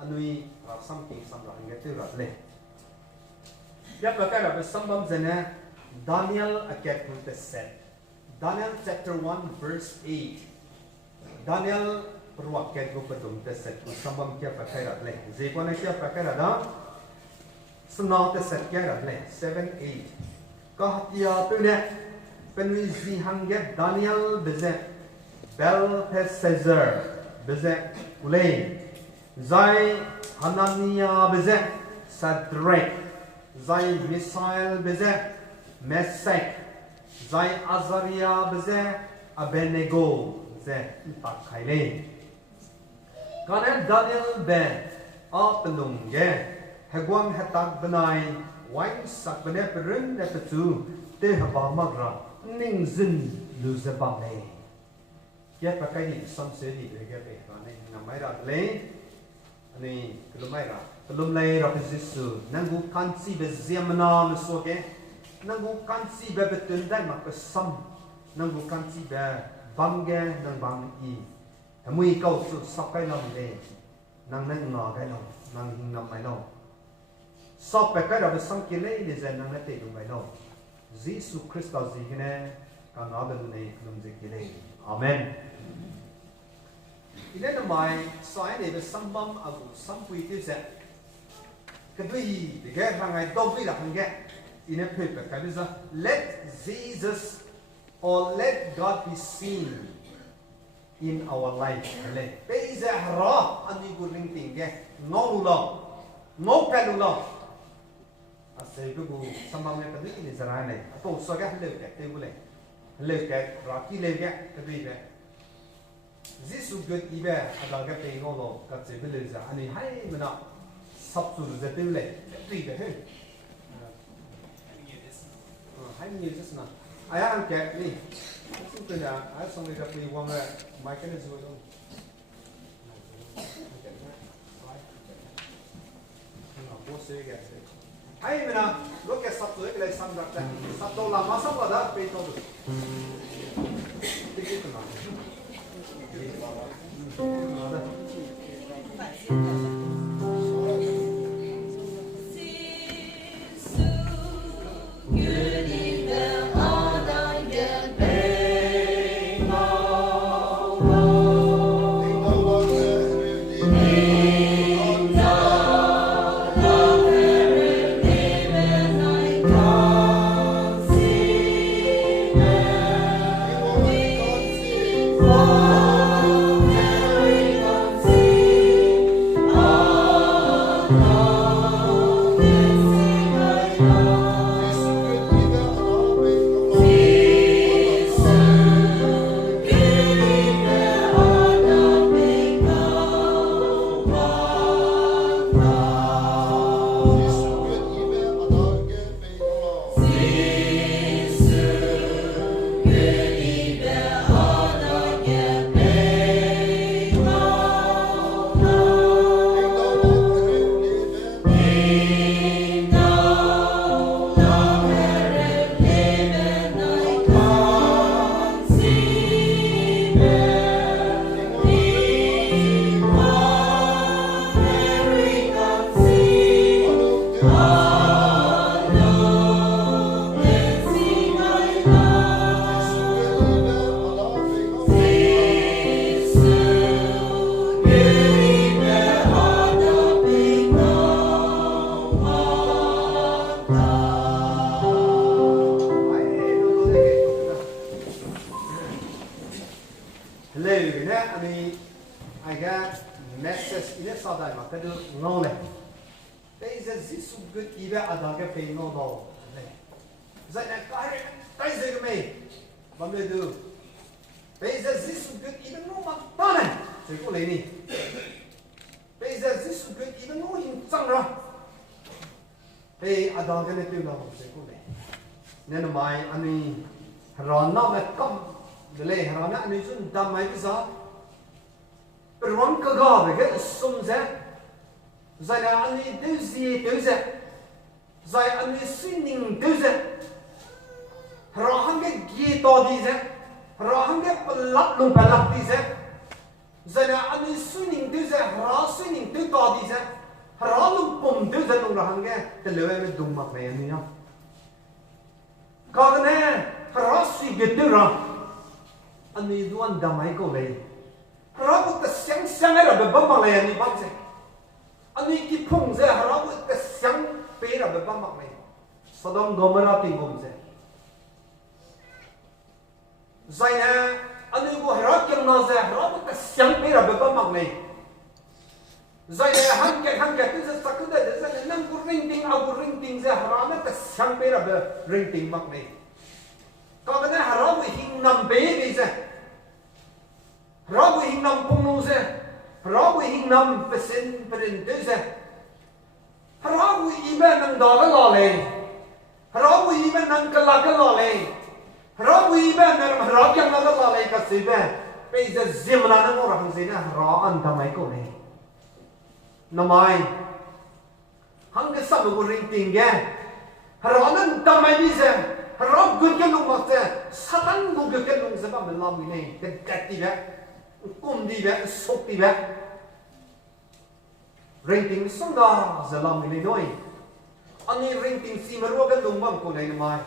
anui something some like get to le ya prakar ab sambam jana Daniel aket the set Daniel chapter 1 verse 8 Daniel perwak ket go padum the set sambam kya prakar le je ko na kya prakar da sna the set kya le 7 8 ka hatia tu ne penui zi hanget Daniel bezet Belteshazzar bezet ulay Zai Hananiah bezet Shadrach Zai Misael bezet Meshach Zai Azariah bezet Abednego bezet takhaile Kana Daniel ben apelungge hegwang hatak benai wain sak bene perun ne petu te haba magra ning zin lu zabame ya pakai ni som se di de ge pe ne ngamai ra le ani kelum lai ra Yesu nangu kansi be ziamna so ke nangu kansi be betun dai mak sam nangu kansi be bangge nang bang i amui kau su sakai nam le nang nga kai no nang hingnam mai no sop pe kai ra be sam ke le le zen nang na te du mai no Jesus Christus zi ne ka na be ne kelum zi ke le amen Ina na mai sai ne be sambam agu sampui ti se kadui de ge hangai do bi la hange ina pepe ka bisa let Jesus or let God be seen in our life le pe ze hra ani gu ring ting ge no lo no ka lo ase gu sambam ne kadui ni zara ne to so ga le ke te bu le ke ra ki le ge kadui ge Zisu good yibe adaga pe no lo ka che bele za ani haimena sabsu ze te le ti de he haimena just na aya an ke ni su te na aya song ga pe wa ma mai ke ne zo do haimena look at sabsu ke le sam da ta sabdo la ma sabda da pe to ti ke na tiêu to đi ra hả lúc bùm tiêu dân ra hàng nghe cái lưỡi em đùng mặt này như nhau còn nè hả suy biết tiêu ra anh ấy luôn đam mê câu này hả cũng ta sáng sáng ấy là bị bấm mặt này anh ấy bắt chứ anh ấy cái phong ra hả cũng ta sáng bé là bị bấm mặt này sau đó Gomorrah tìm bùm chứ rồi nè anh ấy của hả kiếm nó ra hả cũng ta sáng bé là bị bấm mặt này rồi nè hắn kẹt cái gì sắc cái đấy rồi nè cứ ring ting ra hả nó ta sáng bé là bị ring ting mặt này còn cái này hả cũng hingnam bé cái gì heragu hingnam pungnuze, heragu hingnam perinteze, heragu yibe nang dala lale, heragu yibe nang kalaka lale, heragu yibe nang heragyang naga lale kasibe, peiza zimna nang orang sina heraan damai ko ne, namai, hang kesam ko ring tingge, heraan damai bize, herag gurke lung makse, satan gurke lung sebab melam ini, dekat tiba. Cùng đi bé, sốc đi bé rating xong đó, giờ làm cái này thôi anh ấy rating xí mà ruột cái lùng bằng cô này mà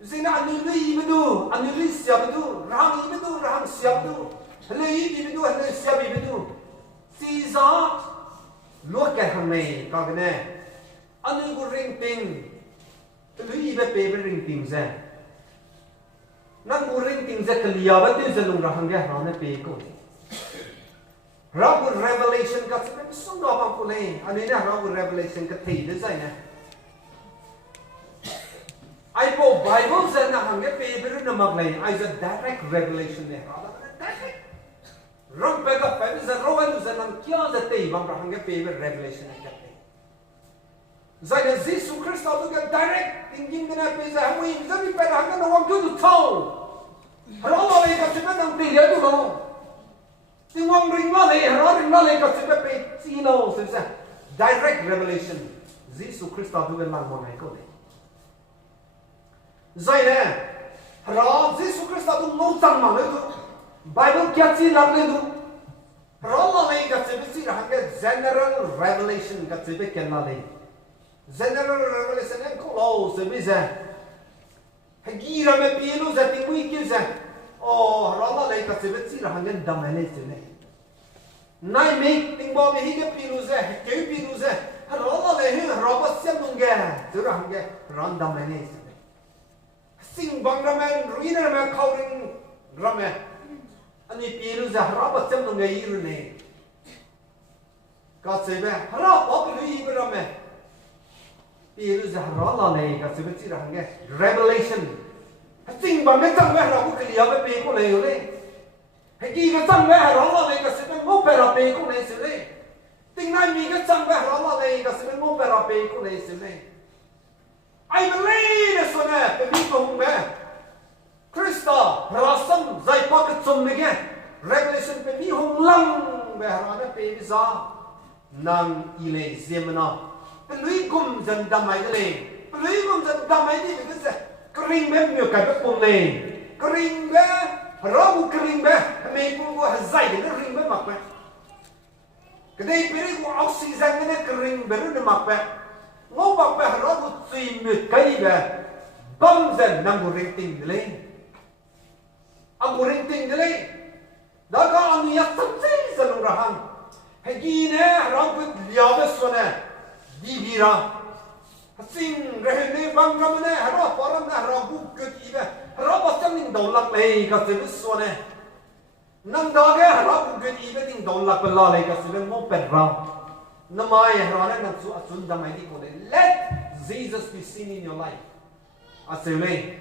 gì nào anh ấy lấy bên đâu, anh ấy lấy xia bên đâu, rang xia bên đâu lấy bên đâu, lấy xia bên đâu xí giá luộc cái hàng này, coi cái này anh ấy có rating lấy bên bề bên rating ra nang uring ting za kaliya ba tu zalung ra hangya rana pe ko ragu revelation ka sem sung do bang pulai ani na ragu revelation ka thei de zai na ai po bible za na hangya pe biru na mak lai ai za direct revelation ne ha direct rong pe ka pe za rowan za nang kya za tei bang ra hangya pe biru revelation ne ka thei zai na Jesus Christ tu ka direct thinking na pe za hui za bi pe hangya na wang tu tau heragu lagi kat siapa nang tiga tu loh, tingwang ring lagi, heragu kat siapa pe cino, sebisa direct revelation, Jesus Christ tu kan lang monai kau ni. Zai ni, heragu Jesus Christ tu ngutang mana tu, Bible kiat si lang tu, heragu lagi kat siapa si rahangnya general revelation kat siapa kenal lagi, general revelation ni kalau sebisa. Gira me pilu za tingui kiza oh rala lai ka sebet si rahangen damane sene nai me tingbo me hi ke pilu za ke pilu za rala lai hi robot sem nungga tu rahange ran damane sene sing bang ramen ruiner me khauring rame ani pilu za robot sem nungga irune ka sebe hara pop lu i rame pilu za rala lai ka sebet si rahange revelation chính bằng cái chân bé nó cũng cái điều bé cô này rồi hay kia cái chân bé nó là cái sự ngốc bé nó bé cô này xử lý tình này mi cái chân bé nó là cái sự ngốc bé nó bé cô này xử lý I believe this one bé mi không bé Krista rasam giải bác cái chân này cái revelation bé mi không lăng bé nó bé ra nàng ile zemna bé lui cùng dân đam mày cái này lui cùng dân đam mày đi cái gì kering be mio ka pum ne kering be rabu kering be me pun go hazai de kering be mak pe kedai peri go oxygen ne kering be ne mak pe ngo mak pe rabu tui mi kai be bam zen nang go rating de ang go rating de da ka an ya tsi zen ra han he gi ne rabu lia be so ne di gira sing rehne bang ramne haro param na ragu kut ibe haro bacham ning dolak lei ka se bisone nang dage haro kut ibe ning dolak la lei ka se mo pedra namai haro na su asun damai di ko let Jesus be seen in your life asele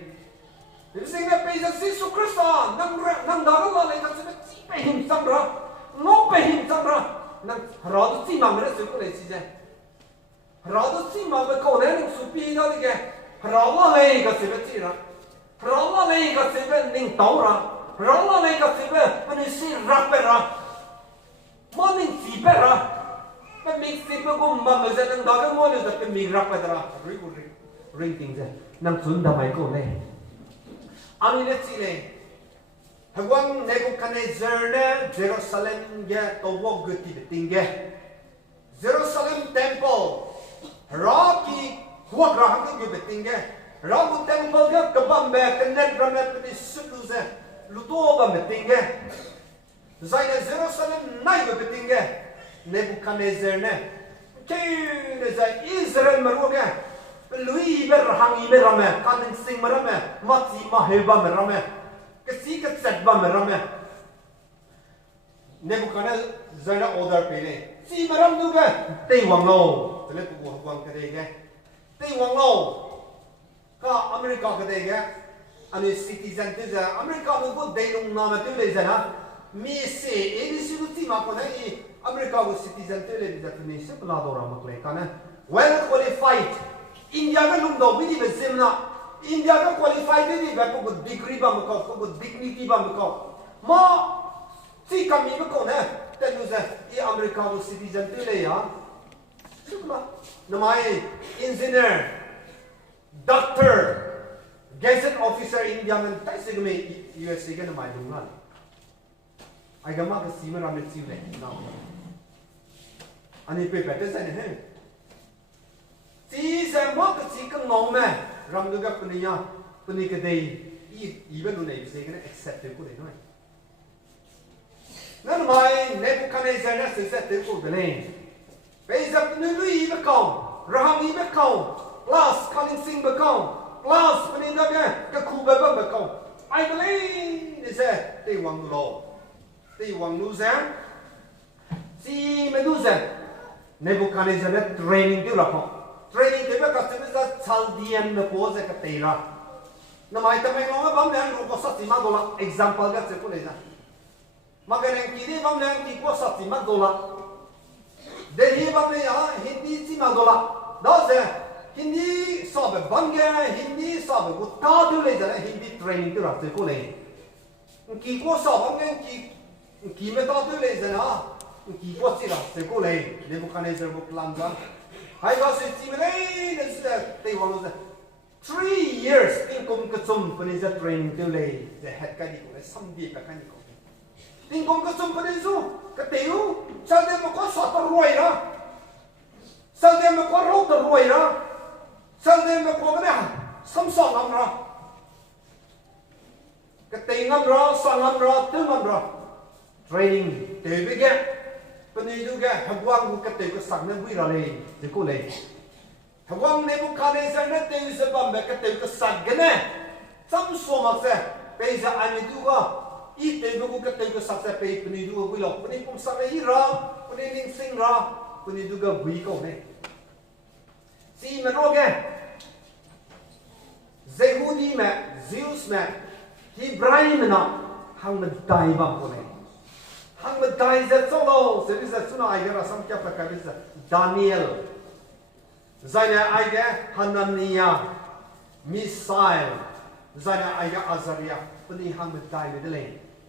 sing na pe Jesus Christ nang dage la lei ka se pe him samra no pe him samra nang haro si ma mere se ko le si je heragu si ma be ko ne su pi da ni ke heragu lei ka se be ti ra heragu lei ka se be ning tau ra heragu lei ka se be ani si ra pe ra mo ning si pe ra pe mi si pe ko ma me ze nang da ke mo ne da pe mi ra pe ra ring ting ze nang sun da mai ko ne ani ne si ne hawang Nebuchadnezzar ne Jerusalem ge to wo gu ti ting ge Jerusalem Temple Rocky huwag rahang ng gibiting ke Ragu Temple ke kabambe kenet ramet pedi sutu ze lutau ba meting ke Zaina Jerusalem nai gibiting ke Nebuchadnezzar ne Kene za Israel meru ke Lui ber rahang yibe ramet kanin sing meramet mati maheba meramet kesi ketset ba meramet Nebuchadnezzar na order pele si meram tu ke tei wang lo tele tu wang kedai ke tei wang lo ka Amerika kedai ke ane citizen tu za Amerika tu ko dei long nama tu le za mi se ABC tu ti ma ko na I Amerika ko citizen tu le za tu ni se pla do ra mak le kana well qualified India ka lung do bi be sim na India ka qualified ni ba ko degree ba ko ko dignity ba ko ma si kami ko na telu za I Amerika ko citizen tu le ya sukla namai engineer doctor gazette officer India men tai se me USA ka namai dunga ai ga ma ka si ma ram si le na ani pe pe te sa ne he si se mo ka si ka ngong me ram du ga puniya puni ka dei I ba lu nei se ka accept ko le no nan mai Nebuchadnezzar na se te ko de le pe za nu lui ba ko raham I ba ko plus calling sing ba ko plus puni da ka ku ba ba ko I believe is that they want lo they want lose si medusa Nebuchadnezzar na training tu la ko training tu ba ka se za chaldian na ko za ka te la na mai ta mai lo ba me ro ko sa ti ma do la example ga se ko le za Magaling kini bang nang kiko sa timag dola. Delhi bang ne ya hindi timag dola. Doze hindi sabe bangge hindi sabe gutta tu le jana hindi training tu rasa ko le. Kiko sa bang ki me ta tu le jana kiko si rasa ko le. Ne bukan ezer bu plan jang. Hai ba se timele ne se te wang ze 3 years ingkum kecum penisa training tu le. Je het ka di ko le sambi ka kan ko. Ting kong kasum pa din so, katayo, salde mo ko sa taruay na, salde mo ko ro taruay na, salde mo ko na, samsang ang ra, katay ngam ra, sangam ra, tungam ra, training, tayo bigya, panido ga, hagwang mo katay ko sang na buira le, di ko le, hagwang ne mo kanesa na tayo sa bamba, katay ko sang gana, samsumak sa, pesa amidu ka, ite buku katay ko saksa pe punidu ko lo puni pum sa hira puni ning sing ra punidu ga bui ko ne si meroge Zehudi me Zeus me Ibrahim na hang medai ba ko ne hang medai za solo se bisa suna ai ga sam kya pa ka bisa Daniel zaina ai ga Hanania Misael zaina ai ga Azaria puni hang medai de le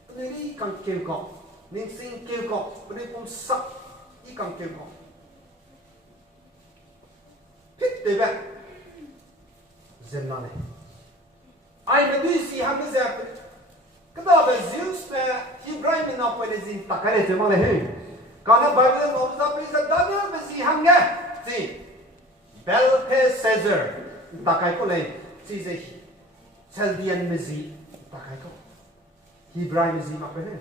Puni kang kêu ko, ning sing kêu ko, puni pum sak I kang kêu ko. Hit de ba, zenna ne. Ai me du si ham ze ap. Kada ba Zeus pe Ibrahim na po le zin takare te male he. Kana Bible no za pe za Daniel be si ham ga. Si Belteshazzar takai ko le si ze Chaldean mezi takai ko. Ibrahim zi ma pene.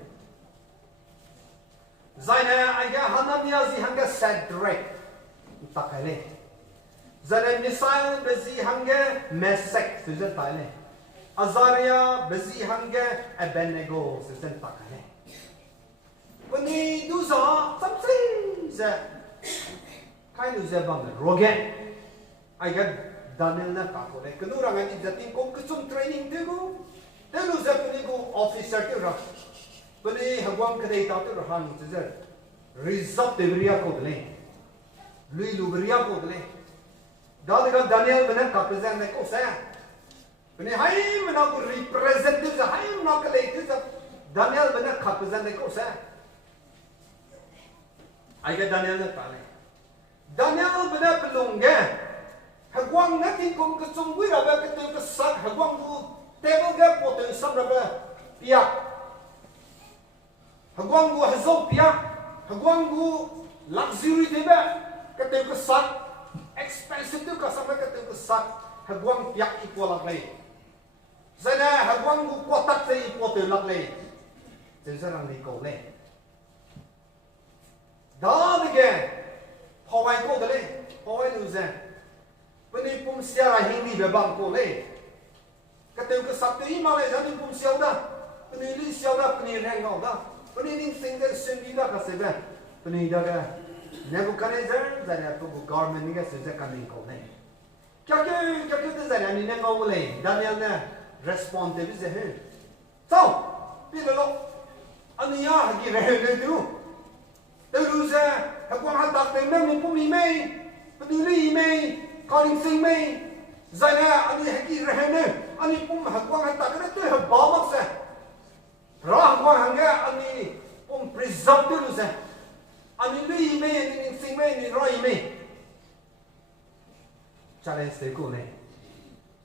Zaina aiga Hanania zi hanga Shadrach takale. Zaina Misael bezi hanga Meshach suzen takale. Azaria bezi hanga Abednego suzen takale. Puni duza something ze kainu ze bang roge. Aiga Daniel na takole. Kenurangan izatin ko kusum training tu. Telu za puni ko officer tu ra. Puni hagwang kadai ta tu han tu za. Result deveria ko dele. Lui luberia ko dele. Daga Daniel bena represent ko sa. Puni hai mena ko represent tu za hai mena ka le tu za. Daniel bena represent ko sa. Ai ga Daniel na tale. Daniel bena pelungge. Hagwang natin kung kasungwi ra ba ka tu ka sak hagwang bu table ga poten samra ba pia hagwang gu hazo pia hagwang gu luxury thế bé cái tiêu cái sắc expensive tiêu cái sắc cái tiêu cái sắc hạt quang tiạc equal lạc lệ giờ này hạt quang cũng qua tắc thì equal từ lạc lệ thế giờ rằng đi cầu lệ đó thì cái họ vay cô đấy họ vay lưu ra bên đây cũng xe là hình đi về bằng cô lệ cái tiêu cái sắc thì mà lại giờ đi cũng xe đó bên đây đi xe đó bên đây rèn ngầu đó bên đây đi sinh ra sinh đi đó cái gì vậy bên đây đó cái Nebuchadnezzar giờ này tôi có government cái sự cái mình cầu này cái thứ giờ này mình đang ngầu lên Daniel nè respond tới cái gì sao bây giờ lo anh ấy à cái này này tu từ giờ hạt quang hạt tạc đến mình cũng đi mày bên đây đi mày còn đi sinh mày giờ này anh ấy cái này này anh ấy cũng hạt quang hạt tạc cái tôi hợp bảo mất rồi rõ hạt quang hàng cái anh ấy cũng preserve từ giờ anh ấy đi mày anh ấy sinh mày anh ấy rồi mày challenge tới cô này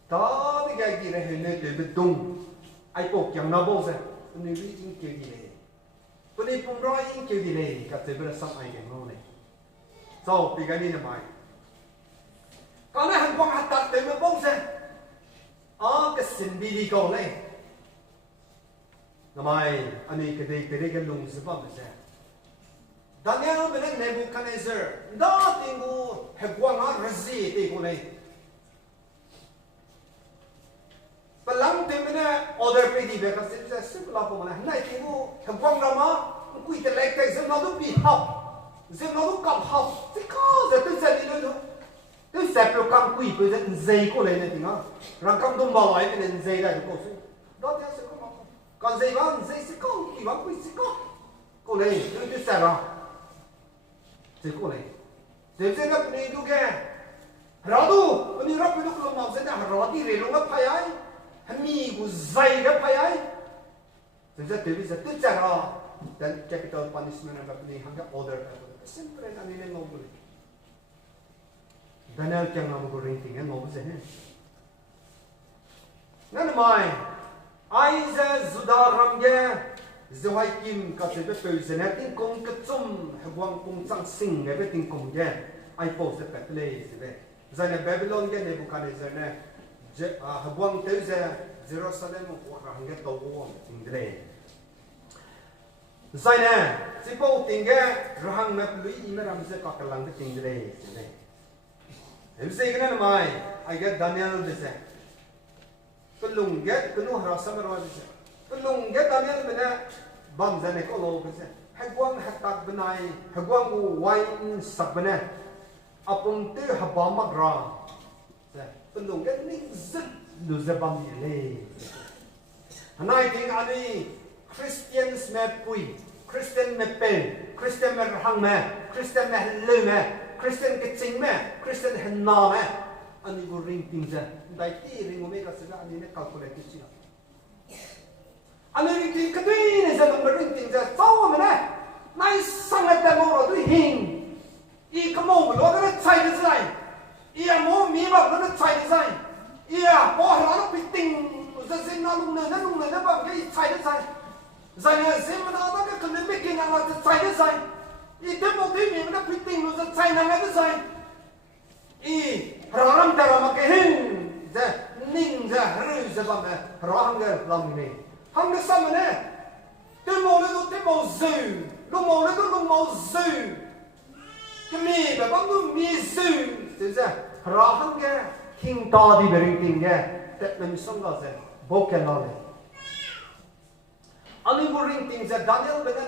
đó thì cái gì này hình này từ bên đông ai bộ chẳng nào bao giờ anh ấy đi in kiểu gì này bên đây cũng rồi in kiểu gì này cả từ bên đó sắp ai cái ngô này sau thì cái này là mày còn này hàng quang hạt tạc tới bên bao giờ cái sinh bi đi cầu này là mày anh ấy cái cái lùng sẽ bao giờ Daniel bên đây Nebuchadnezzar đó thì ngô hạt quang hạt gì thì cô này Balang tu mana order pergi berkat saya sebelah pun mana. Naik tengok hempang ramah, kui terlek tak zem nado pi hap, zem nado kap hap. Sekal tu saya di dulu. Tu saya perlu kam kui pergi zai ko lain tengok. Rangkam tu balai ni zai dah tu ko. Dah dia sekal apa? Kan zai bang zai sekal, ki bang kui sekal. Ko lain tu saya lah. Sekal lain. Zai nak ni tu ke? Radu, ni rap tu kalau mau zai dah radi relong apa ayai? Hami gu zai cái phải ấy, thực ra từ bây giờ tất cả là then capital punishment là cái hàng cái order là simple là anh nên ngồi rồi, Daniel chẳng làm một cái tình anh ngồi gì hết, nên mai ai ra Judah ram ge, Zohai kim cái sự cái từ này tiếng công cái zum hoàng cung sang sinh cái tiếng công ge, ai post cái cái này gì vậy, giờ này Babylon cái Nebuchadnezzar này Habang tới giờ Jerusalem của hàng cái tàu quân tình thế này nè chỉ bảo tình cái hàng nạp lũy mà làm sẽ có cái lần cái tình thế này em sẽ cái này mai ai cái Daniel thế này cái lùng cái nó hara sama rồi cái lùng cái Daniel bên này bom giờ này có lô cái gì Habang hạt tạc bên này Habang wine sập bên này apung tới Habang mặc raเป็นหลวงกันนิ่งซึดดูจะบังเลยฮะนายทิ้งอันนี้คริสเตียนส์แม่ปุยคริสเตียนแม่เป็นคริสเตียนแม่หังแม่คริสเตียนแม่ลืมแม่คริสเตียนกิจแม่คริสเตียนเห็นนาแม่อันนี้กูริงทิ้งจะได้ที่ริงกูไม่กระสืออันนี้ไม่kalkuเลติสิอันนี้ริงทิ้งกันด้วยนี่จะต้องริงทิ้งจะเจ้ามันนะนายสั่งให้แต่โมเราด้วยหิงอีกโมมันรู้กันใช่หรือไม่อีอะโมมีแบบนั้นใช่ไหมอีอะพอเราต้องไปติงจะเส้นนั่นลุงเนี่ยนั่นแบบนี้ใช่หรือไม่ใช่เนี่ยเส้นมันเอาตั้งแต่คนนี้ไม่กินอะไรจะใช่หรือไม่อีเด็กพวกที่มีมันไปติงเราจะใช่นั่นหรือไม่อีเราทำแต่เราไม่เก่งจะนิ่งจะรู้จะแบบนี้เราทำกันลำนี้ทำกันซ้ำเนี่ยที่โมเลยที่โมซื่อลุงโมเลยลุงโมซื่อก็มีแบบว่าลุงมีซื่อจะเราทำแก่หิงตาดีเบริงติงแก่แต่ไม่มีส่งก็จะบอกแค่นั้นเลยอันนี้บุริงติงจะดานิเอลเป็น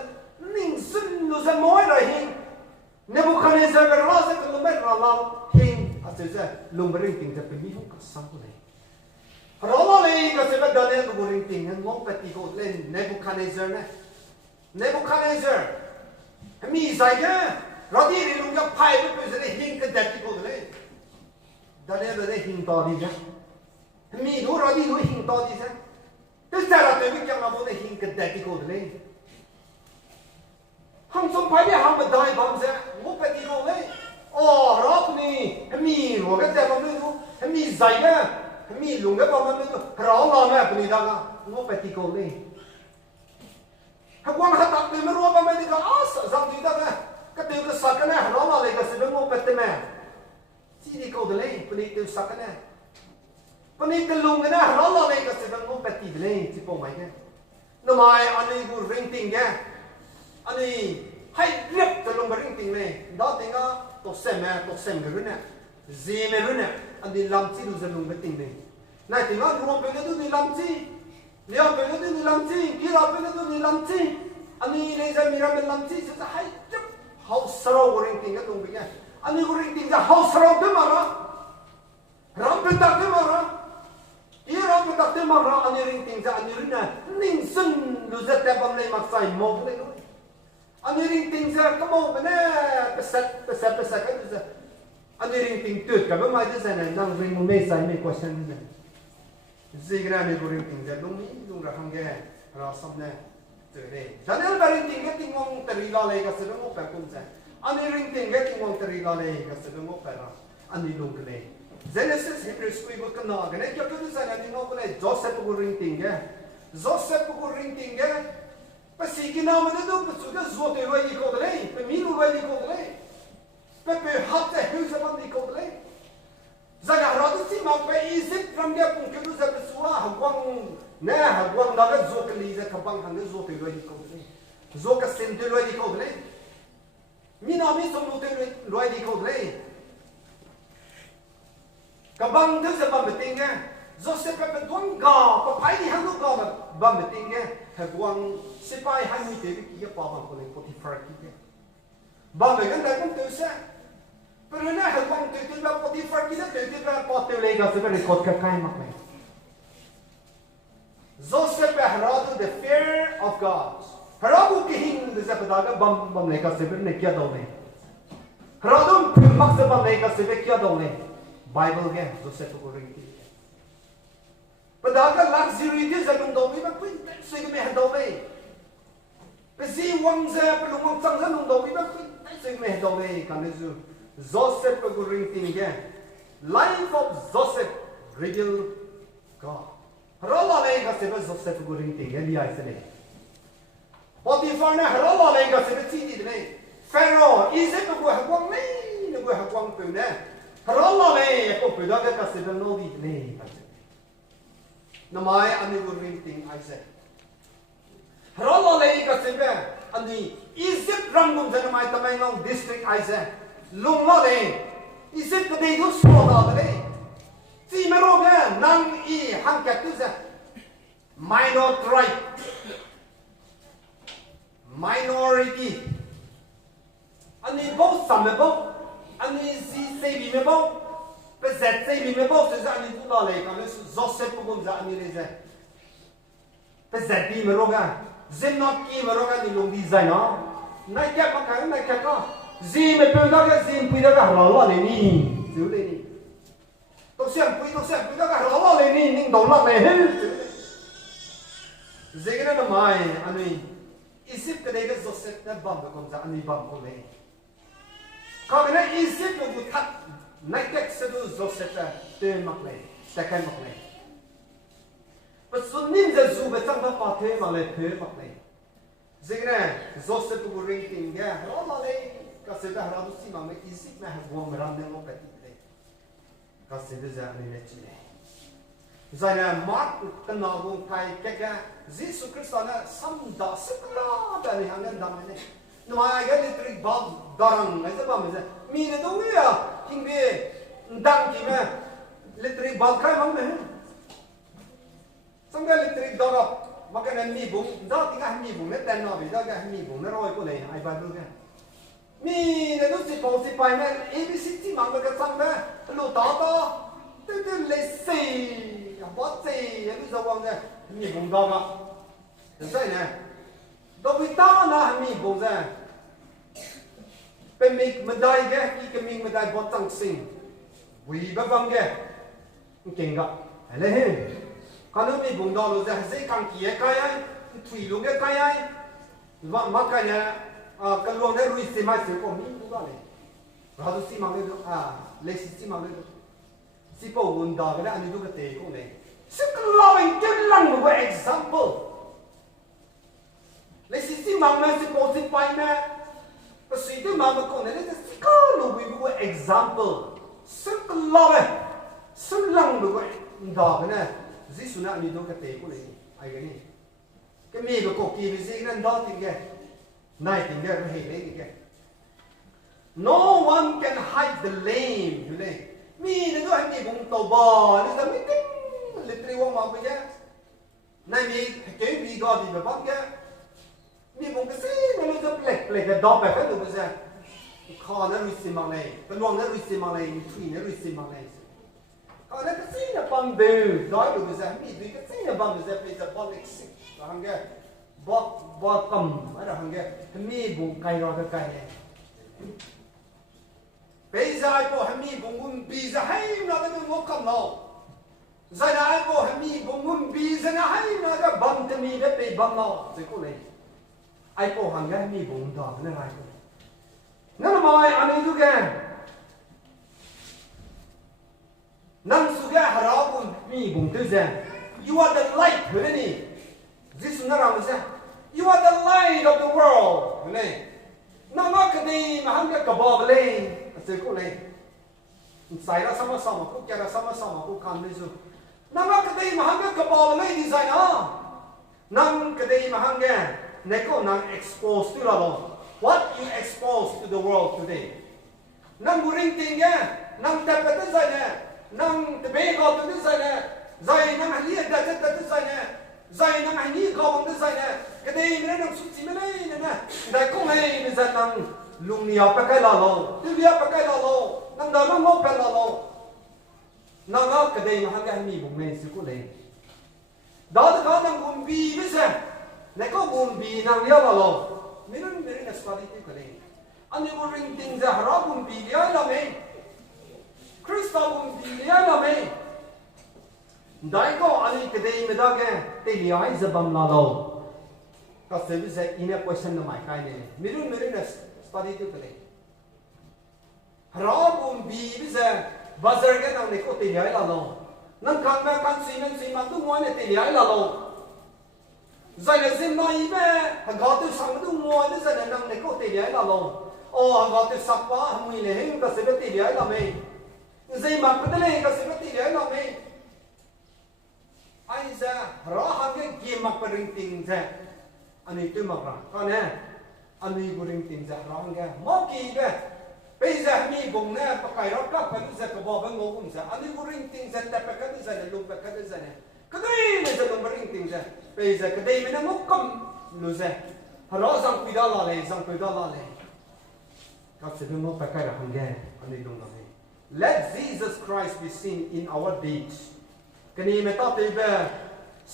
นิ่งซึนดูจะมวยเลยหิงเนบูคัดเนซัรเป็นราชก็ลุงไม่ราลาหิงอาจจะลุงบริงติงจะเป็นมิหุกัสซังเลยเราเลยก็จะเป็นดานิเอลบุริงติงงั้นงงไปตีโกเล่นเนบูคัดเนซัรเนี่ยเนบูคัดเนซัรมีใจแก่เราที่เรียนรู้กับไพ่ไม่เป็นจะได้หิงกันเด็ดที่โกเลยดานิเอลได้หิงต่อดีจ้ะมีดูเราที่ดูหิงต่อดีจ้ะแต่แต่เราตัววิจารณ์เราได้หิงกันเด็ดที่โกเลยห้องสมภัยเนี่ยห้องบันไดบางจ้ะงบไปที่โกเลยอ๋อรอบนี้มีหัวกันแต่บางเรื่องมีใจเนี่ยมีลุงกับบางเรื่องเราเราแม่ปนิดางงบไปที่โกเลยหากว่าหัดตัดเลยไม่รู้ว่าไม่ได้ก็สังดีได้ไหม cái tiêu cái sắc cái này nó là lấy cái sự ngô bẹt tên mẹ chỉ đi câu đấy phần này tiêu sắc cái này phần này cái lùng cái này nó là lấy cái sự ngô bẹt tí đấy chỉ bao mấy cái nó mai anh ấy cũng ring ting cái anh ấy hay riết cái lùng cái ring ting này đó tiếng á tổ xem cái rồi nè gì mà rồi nè anh ấy làm chi được cái lùng cái ting này này tiếng á ruộng bên đó đi làm chi liệu bên đó đi làm chi kia bên đó đi làm chi anh ấy lấy ra mira bên làm chi sẽ hay riết hậu sầu ring ting cái lùng cái anh ấy ring ting ra hậu sầu thế mà đó ram bên đó thế mà đó ý ram bên đó thế mà đó anh ấy ring ting ra anh ấy nè ninh sinh được rất đẹp bằng này mặc sai một cái nữa anh ấy ring ting ra cái màu bên này pesat cái gì anh ấy ring ting tuyệt cả mấy mai thế này đang ring một mấy sai mấy question này gì cái này ring ting ra đúng ra hàng cái ra xong này từ đây cho nên là ring ting cái tiếng ngôn từ đi lại cái sự ngôn phải cũng vậy anh ấy ring ting cái tiếng ngôn từ đi lại cái sự ngôn phải là anh ấy đúng cái này Genesis Hebrew school cái nào cái này cho cái gì này nó cái này Joseph cũng ring ting cái bác sĩ cái nào mà nó đâu bác sĩ cái ruột thì vậy đi câu đấy bác mỹ vậy đi câu đấy bác hấp thế hư sao đi câu đấy giờ cả rồi thì mà bác Egypt làm cái cũng cái đó bác sĩ hàng quang nè hàng quang đó cái ruột cái gì cái băng hàng cái ruột thì vậy đi câu đấy ruột cái sen thì vậy đi câu đấy mi nào mi sống thì vậy đi câu đấy cái băng thứ sẽ băng bị tiếng nghe Joseph phải tuân gò có phải đi hàng lúc gò mà băng bị tiếng nghe hay quăng sẽ phải 20 thế cái bảo bằng của này Potiphar kia băng bị cái này cũng tự sẽ pero na hay quăng tự ra Potiphar kia tự ra Potiphar lấy cái sự này cột cái mặc này Joseph phải heragu the fear of God heragu cái hình được sẽ phải băng này cái sự này kia đâu này heragu mặc sẽ băng này cái sự kia đâu này Bible nghe Joseph có ring But cái luxury thế giờ nung đầu với bác quên suy cái mẹ đầu đây. Cái gì quăng ra, cái lùng trăng ra nung đầu với bác quên suy cái mẹ đầu đây. Cái này Joseph có ring thing again. Life of Joseph reveal God. Haralah này cái gì Joseph có ring thing cái gì ai này. Potiphar này haralah này cái gì chỉ đi này. Pharaoh Egypt có học quăng này, nó có học quăng từ này. Haralah này có phải đó cái gì nó đi này. Namai ani ring ting Isaac. Haralah lei ka sebe ani Egypt rangum jana mai tamai ngong district Isaac. Lung lo lei Egypt ka dei du so da lei. Ti mero ga nang I hang ka tu za. Minor tribe. Minority. Ani bo sam me bo. Ani si se bi me bo. Bây giờ xây mình mới bảo cho anh tu la này còn Joseph cũng ra anh này bây giờ đi mà rồi à dân nó kia mà rồi anh lùng đi dài nó này kia mà cái này kia có gì mà bây giờ cái gì bây giờ cái lo này đi chịu đi tôi xem bây giờ cái lo này đi nhưng đầu lắc này hết gì cái này mà anh ấy Egypt cái này cái Joseph nó bầm được còn ra anh ấy bầm còn này còn cái này Egypt nó cũng thắt Nãy cách sẽ đưa Joseph tên mặc này, tay cái mặc này. Và số nín giờ dù về trong đó có thế mà lại thế mặc này. Vậy này, Joseph cũng ring tình nha. Đó là đây, các sự đã ra được xí mà mấy Egypt mà hàng mà làm nên một cái gì đấy. Các sự đã ra nên là gì này. Vậy này, Mark cái nào cũng thay cái Jesus Christ là xăm đỏ sức đó, tại vì hàng nhân đam này. Nhưng mà ai cái little ball darang, ấy sao mà mi này đâu vậy? Kinh bê đăng kì mà little ball khai mong này. Xong cái little dog mà cái này mi bụng, đó thì cái mi bụng nó tên nó vì đó cái mi bụng nó rồi của này ai bao nhiêu cái. Mi này nó chỉ bảo chỉ bài mà ABC chỉ mang cái xong cái lutau to, từ lấy xì, bớt xì, cái gì vậy này mi bụng dog à, được rồi này. Đâu vì tao là mi bụng ra. Bên mình mà đây cái mình mà đây bớt tăng sinh, vì bao vâng cái, Nkinggaime, lấy hết. Còn nếu mình bụng đỏ rồi ra dễ càng kia cái ấy, thủy luôn cái ấy, và mà cái này cái luồng đấy ruồi xì mai xì của mình cũng vậy. Rồi tôi xì mang lên được, lấy xì mang lên được. Xì bộ bụng đỏ cái này anh đi cái tê cũng này. Sức loving cái lăng một example. Lấy xì mang lên xì bộ xì bay nè. ก็สิ่งที่มาก่อนเนี่ยจะสิ่งก็รู้วิว example สิ่งก็เล่าเลยสิ่งหลังดูว่าดอกเนี่ยจิสุนัขนี่ดูกระเตะกูเลยไอ้กันนี่ก็มีก็กบกีไปสินั่นดอกติงแกนายติงแกไม่เห็นเลยติงแก no one can hide the lame อยู่เลยมีนะด้วยมีบุงโตบอนี่จะไม่ติ้งลิตรีวงมาไปแกนายมีเก่งมีก็ดีแบบแกมีบุงก็สิมันจะเปล็กๆกับดอกแบบนั้นดูไปสิคอนั้นริสิมาเลยกระลวงนั้นริสิมาเลยมีทุยนั้นริสิมาเลยคอนั้นก็สิเนี่ยปั๊มเบลดอยดูไปสิมีดูก็สิเนี่ยปั๊มไปสิไปจะบอลเล็กสิหังแกบอลกำอะไรหังแกมีบุงไก่รอกับไก่เนี่ยไปจะไอ้พวกมีบุงบีจะให้เราได้งบคำเราจะไอ้พวกมีบุงบีจะให้เราได้บังจะมีได้ไปบังเราจะกูเลยไอ้พวกหังแกมีบุงดอกนั่นอะไรนั่นหมายอันนี้ดูแกนั่งสุกหาราบุญมีบุญตัวเจน you are the light เห็นนี่จิสุนักเราเจน you are the light of the world เห็นนี่นั่งก็คดีมาหันกับกบอบเลยเจอกูเลยใส่ละสมัครกูแกละสมัครกูคันไม่สุนั่งก็คดีมาหันกับกบอบเลยดีไซน์นะนั่งคดีมาหันแกเนี่ยก็นั่ง expose ตัวเรา what you expose to the world today นั่งบุริงติงแกนั่งแต่เป็นตัวไซน์เนี่ยนั่งแต่เบกอตัวตัวไซน์เนี่ยใจนั่งหันเลี้ยแต่ตัวไซน์เนี่ยใจนั่งหันนี้กองตัวไซน์เนี่ยคดีไม่ได้นั่งสุดสีไม่ได้เนี่ยแต่ก็ไม่ไม่จะนั่งลุงเนียไปใกล้เราตัวเลี้ยไปใกล้เรานั่งเดินนั่งงบเป็นเรานั่งคดีมาหันกันมีบุญเมสุกุเลยดาวเขานั่งบุญบีไม่ใช่เนี่ยก็บุญบีนั่งเลี้ยเราไม่รู้นักสตรีที่กันเลยอันนี้บุญริงติงจะหาบุญบีเลี้ยเราไหมคริสต์บุญบีเลี้ยเราไหมได้ก็อันนี้คดีไม่ได้แกตีเลี้ยให้จะบังเราก็เซอร์วิสอินเนอร์ควอชั่นนั่นหมายใครเนี่ยไม่รู้นักสตรีที่กันเลยหาบุญบีไม่ใช่บาซาร์กันนั่งเนี่ยก็ตีเลี้ยให้เรานั่งกันแบบกันสีมันตุ้งวันเนี่ยตีเลี้ยให้เราใจเนี่ยสิ่งน้อยแม่หากเขาตัวสั่งตัวมัวนี่ใจเนี่ยนั่งเนี่ยก็ตีเลี้ยเราลงโอ้หากเขาตัวสักว่ามือเนี่ยให้ก็เสียตีเลี้ยเราไม่ใจมันเป็นอะไรก็เสียตีเลี้ยเราไม่ไอ้เจ้าเราหากเกี่ยมกับเรื่องติงเจ้าอันนี้ตัวมากระก็เนี่ยอันนี้เรื่องติงเจ้าเราเนี่ยมอกี้เนี่ยไปเจ้ามีบุญเนี่ยปะไก่เรากลับไปเจ้าก็บอกเป็นงงเจ้าอันนี้เรื่องติงเจ้าแต่ไปกันเจ้าเนี่ยลุกไปกันเจ้าเนี่ยก็ได้เนี่ยจะต้องเรื่องติงเจ้าไปจะก็ได้ไม่ได้งบก็รู้สึกเราสังคุยได้ละเลยสังคุยได้ละเลยก็จะเป็นงบไปกันอะไรเงี้ยอันนี้ตรงนั้น Let Jesus Christ be seen in our deeds กันนี้ไม่ต้องตีแบบ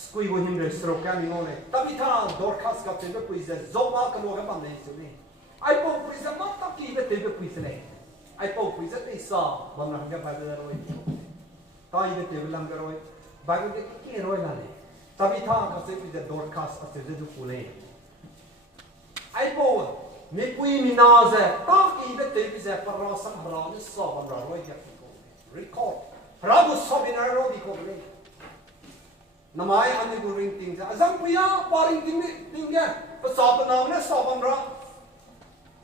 สกุยวันหิมเลยสโลกันงงเลยแต่มีท่าดอร์คัสกับตีแบบคุยจะจบมากันว่ากันบ้างเลยสิไอ้พวกคุยจะมาตักกี้แบบตีแบบคุยจะเลยไอ้พวกคุยจะตีสาบางอย่างแบบอะไรร้อยตายแบบตีแบบลำกันร้อยบางอย่างกี่ร้อยนั่นเลยtapi thang kasi pide dorkas ase de dukule ai po mi pui mi naze ta ki de te bize parra sam hra ni so hra roi ya ko record hra bu so bina ro di ko le namai ani gu ring ting ja azam puya paring ting ge pa so pa na ne so bam ra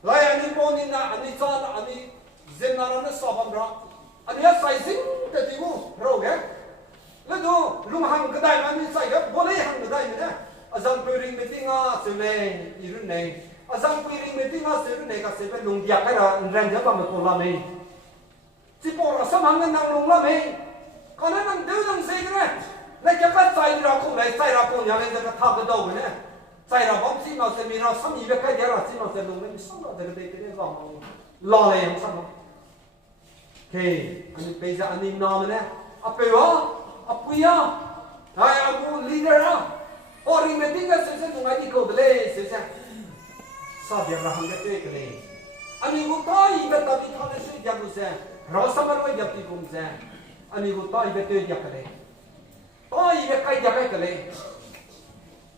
lai ani po ni na ani cha na ani zen na na so bam ra ani ya sai sing te ti gu ro geแล้วดูลุงหังก็ได้มันมีใส่ครับโบเลยหังก็ได้ไหมนะอาจารย์คุยริงไม่ติ้งอ่ะเสียเลยอีรุ่นไหนอาจารย์คุยริงไม่ติ้งอ่ะเสียรุ่นไหนก็เสียเป็นลุงอยากให้เราแรงเยอะกว่ามันคนละไหมที่ปอเราสมังกันนั่งลุงละไหมก่อนนั้นนั่งเดือดนั่งเสียกันเลยแล้วจะก็ใส่เราคงไหนใส่เราคงอย่างไรจะกระทำกระโดดเนี่ยใส่เราบ้องซีเราเสียมีเราสมีไปแค่เดียวเราซีเราเสียลุงไม่มีสองเราจะได้ได้ลองรอเลยยังสมังโอเคอันนี้เป็นจะอันนี้นอนเลยเอาไปวะapuya hai abu leader ah ori meeting se se tungai di ko dele se se sa dia ra hang ke ke le ani go tai be ta bi thane se ja bu se ro samar we ja ti kum se ani go tai be te ja ke le tai be kai ja ke le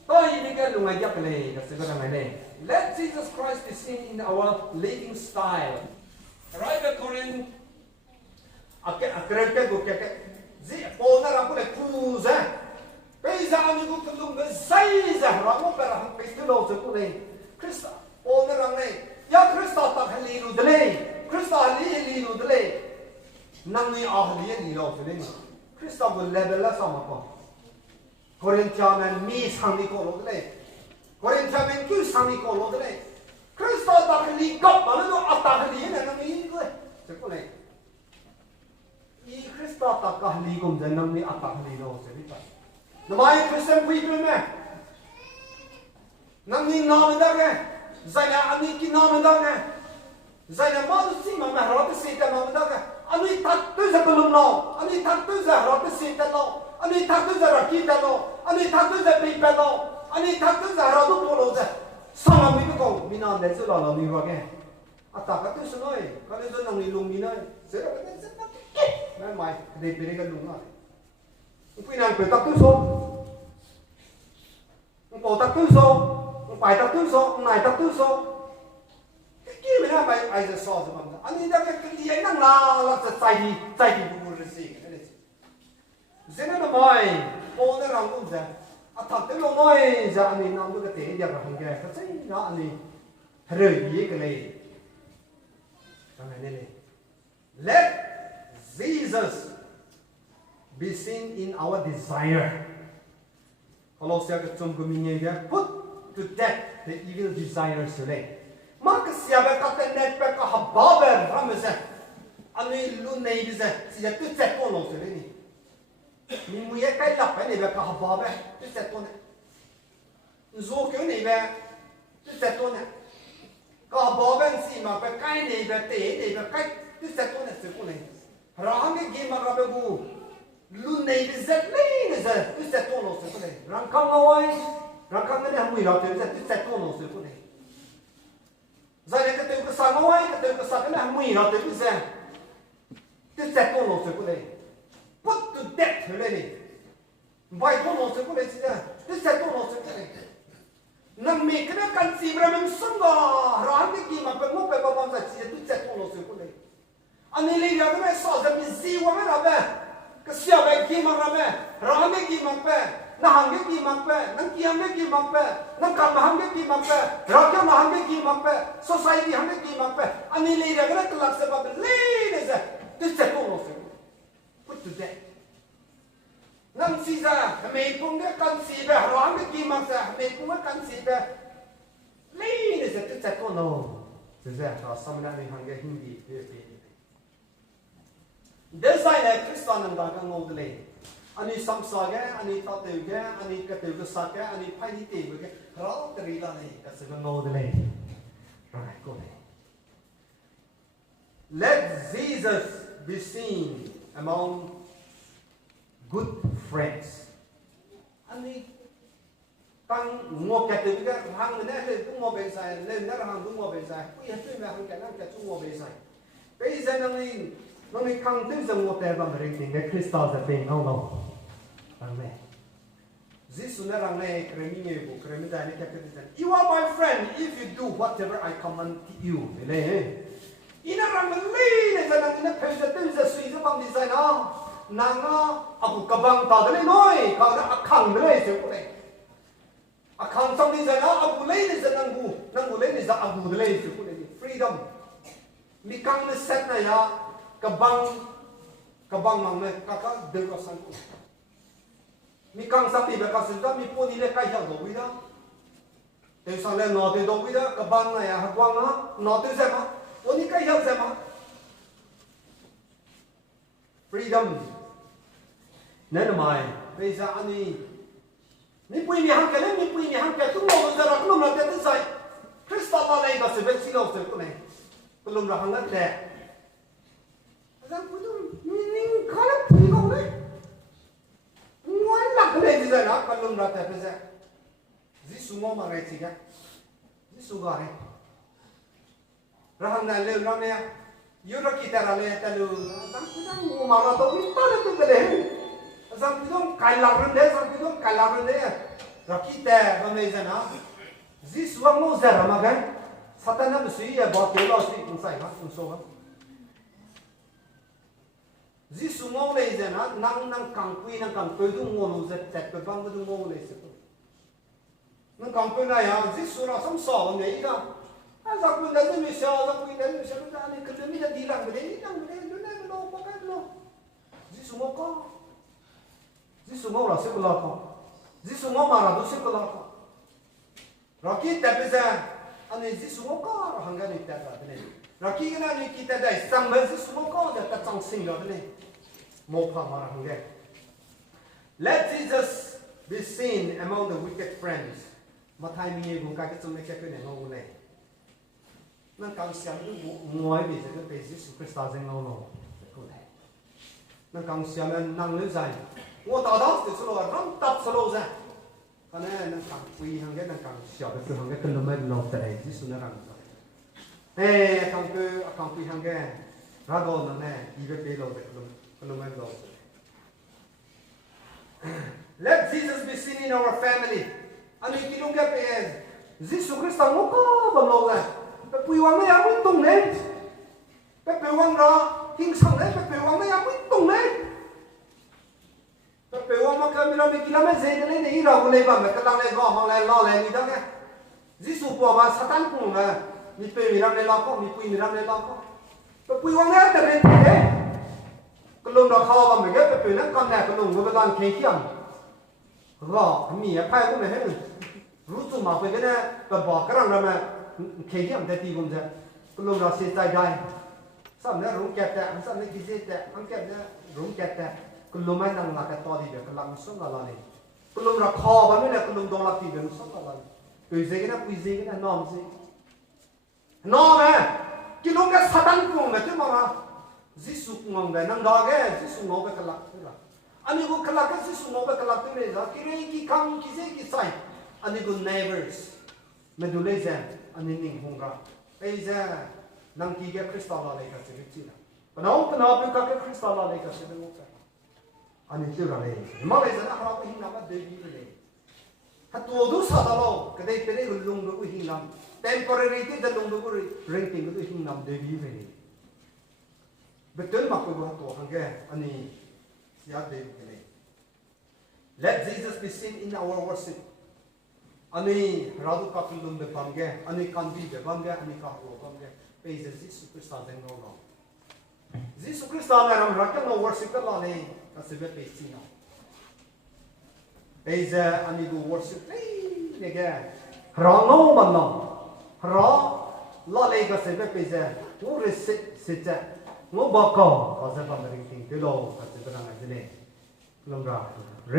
tai be ke lungai ja ke le ka se ba ngai le let Jesus Christ be seen in our living style right according akre go ke zi pol na rampo le cruise pe za ni go kulung be sai za rampo per han pe sto lo zo ku le krista pol na ram le ya Krista tak hali lu delay Krista hali lu delay nang ni hali lo delay Krista bol level la sama ko Korintia men mi sang ni ko lo delay Korintia men ku sang ni ko lo delay Krista tak hali kap ma lo atak hali na nang ni ko se ko le I Krista tak hali gum jan nang ni atak hali lo se ni ta namai Christian people me nang ni nam da ke zaya ani ki nam da ke zaya ma du si ma ma ro te si ta nam da ke ani tak tu za belum no ani tak tu za ro te si ta no ani tak tu za ra ki ta no ani tak tu za pe pe no ani tak tu za ro du to lo za sama mi ko mi na de su lo lo mi wa ke ata ka tu su noi ka le zo nang ni lung mi noi se ra ka se ta ke mai mai de pe ga lung na quy năng phải tập tu số, cổ tập tu số, phải tập tu số, này tập tu số, cái kia mình ha phải ai sẽ so cho mình, anh đi ra cái gì ấy năng là sai đi bù bù gì cái này, thế nên là mọi, cô đã làm cũng vậy, à thật cái lâu nói giờ anh đi làm được cái tiền giờ là không kể, cái gì đó anh đi, rồi gì cái này này, let Jesus be seen in our desire. Kalau saya kecum keminyak put to death the evil desires today. Maka siapa kata net peka hababer ramasa. Ani lu nei bisa siapa tu cek kono today ni. Ni muya kai lap ni peka hababer tu cek kono. Zo kau ni be tu cek kono. Kau hababer si ma peka kai ni be te ni be kai tu cek kono cek kono. Rahang ke game rabe bu. Lu nei be zet leine zet tu set tono se kone ran kang awai ran kang ne hamui la te zet tu set tono se kone zai ne te ko sang awai te ko sang ne hamui la te tu set tono se kone put to death le ni vai tono se kone si tu set tono se kone nam me kana kan si bra mem sunga ran ne ki ma pe mo pe ba ma sa si tu set tono se kone ani le ya ne so za mi si wa me la ba Kesiapa yang kimak ramai, ramai kimak pe, nahang kimak pe, nang kiam kimak pe, nang kamaham kimak pe, rakyat maham kimak pe, society ham kimak pe. Ani lira kena kelak sebab leine se, tu sekono se, put to death. Nang sisa, kami pun dia kan sibe, ramai kimak se, kami pun kan sibe, leine se tu sekono. Sisa, kalau sama ni hangga Hindi, Desain yang Kristen yang dagang ngau dele, ani samsaga, ani tateuga, ani kateuga saka, ani pai teuga, rau terila ni kasih ngau dele. Right, go ahead. Let Jesus be seen among good friends. Ani tang ngau kateuga, hang ni le tu ngau besai, le ni hang tu ngau besai, kui tu ni hang kalang katu ngau besai. Besai nang Nông ni khang tin rằng một đề bằng rình tình cái Christos là tình không đâu, Amen. Jesus nói rằng này, cái mình nghe bộ, cái mình đại này cái gì? You are my friend if you do whatever I command you. Thế này, ina rằng mình lấy này rằng ina phải sẽ tự sẽ suy cho bằng design nào, nàng abu kabang ta đấy nói, kalau ada khang đấy sẽ có này, khang trong design nào abu lấy này sẽ nàng bu lấy này sẽ abu đấy sẽ có này, freedom. Mi kang này set này ya. Kabang mang me kaka deu asan ko mi kang sapi be kasin da mi poni le kai ja do wida te sa le no te do wida kabang na ya hagwang na no te se ma poni kai ja se ma freedom nên mai bây giờ anh ni pui mi hang ke le mi pui mi hang ke tu mo da ra ko na te te sai Krista la le ba se be si lo se ko ne ko lum ra hang na te rằng cuối cùng mình khó lắm thì không đấy ngoan lạc cái này gì rồi đó còn lùng ra tại bây giờ Jesus ngô mà này gì cả Jesus gọi này rahang này lều ra nè yêu ra kita ra nè ta lều rằng cái đó ngô mà nó tôi biết là tôi cái đấy rằng cái đó cài lạc lên đấy rằng cái đó cài lạc lên đấy ra kita vào này giờ nó Jesus ngô giờ mà cái Satan nó bị suy bỏ tiểu lo suy cũng sai hết cũng sâu hết Jesus ngô này giờ nó năng càng quy năng càng tôi đúng ngô nó giật chặt cái băng cái đúng ngô này sẽ năng càng quy này à Jesus nó sống sỏ này đó Sao quên đấy tôi sợ, sao quên đấy tôi sợ nó ra này cứ đến bây giờ đi làm cái đấy, làm cái đấy, nó này nó có cái nó. Giêsu ngô có, Giêsu ngô là sẽ có lo không? Giêsu ngô mà là tôi sẽ có lo không? Rồi khi tập bây giờ, anh ấy Giêsu ngô có, hàng cái này tập là thế này. Rồi khi cái này kita đây sang bên Giêsu ngô có, thì ta trong sinh rồi thế này. Một phần mà là hàng cái. Let Jesus be seen among the wicked friends. Mà thay mình cũng cái trong này cái này ngon này. Nên càng xem cái ngoài bị cái cái Jesus Christ ra ngon ngon. Nên càng xem nên năng lực dài. Ngô tạo đó thì số là rong tập số ra. Cái này nên càng quý hàng cái nên càng xem cái hàng cái cần nó mới lâu tại Jesus nó rằng. Ê càng quý hàng cái ra đồ nó này yibe pe lâu tại cần nó mới lâu. Let Jesus be seen in our family. Anh ấy kêu cái pe Jesus Christ ngô có bằng lâu ra. Cái quý hoàng này ăn ít tung này. Cái quý hoàng đó hingnam này, cái quý hoàng này ăn ít tung này. Cái quý hoàng mà cái mình kêu là dễ này này heragu này mà cái lăng này gõ hoàng này lo này đi đó nghe. Jesus bỏ mà Satan cũng là mình pe mình làm này lo không, mình quý mình làm này lo không. Cái quý hoàng này tự nhiên thế. Cái lồng đó khó mà mình cái quý nó con này cái lồng cái lăng khéo khiêm. Gõ mì phải cũng này hết. Rút xuống mà cái này cái bỏ cái răng mà khéo khiêm để đi cũng được. Cái lồng đó sẽ tay gai. Sao nó rung kẹt tẹt, sao nó kí dễ tẹt, ăn kẹt nó rung kẹt tẹt. Cái lồng này năng là cái to đi được, cái lăng sống là này. Cái lồng là khó mà mới là cái lồng đó là thì được sống là. Cái gì cái nó quý gì cái nó nom gì. Nom à, cái lồng cái Satan cũng mà chứ mà Jesus ngong cái năng đó cái Jesus ngong cái lăng thế là. Anh ấy cũng cái lăng cái Jesus ngong cái lăng thế này là cái này cái cam cái gì cái sai. Anh ấy cũng neighbors, mìnhดูเลย啫，anh ấy nhìn hùng ra. Bây giờ năng kỳ cái Christ Allah này cái gì chứ nào, cái nào bị cái Christ Allah này cái gì đâu cả, anh ấy chưa ra này, mà bây giờ nó học cái hingnam nó đầy đủ này, hạt tuột đủ sao đâu, cái đấy cái lùng được cái hingnam, temporary cái lùng được cái renting cái hingnam đầy đủ này, betul mak cái hạt tuột hàng cái, anh ấy siapa đầy đủ này, let Jesus be seen in our worship. Ani radu kapilum de pamge, ani kanti de pamge, ani kahro pamge. Bây giờ Jesus Christ đang ngồi đó. Jesus Christ đang làm ra cái ngồi worship cái là này, cái sự việc gì nào? Bây giờ ani du worship này cái, rong ngô bằng lòng, rong là này cái sự việc bây giờ, ngô reset, ngô bạc có, có sẽ làm được cái điều đó, cái sự việc này này, làm ra.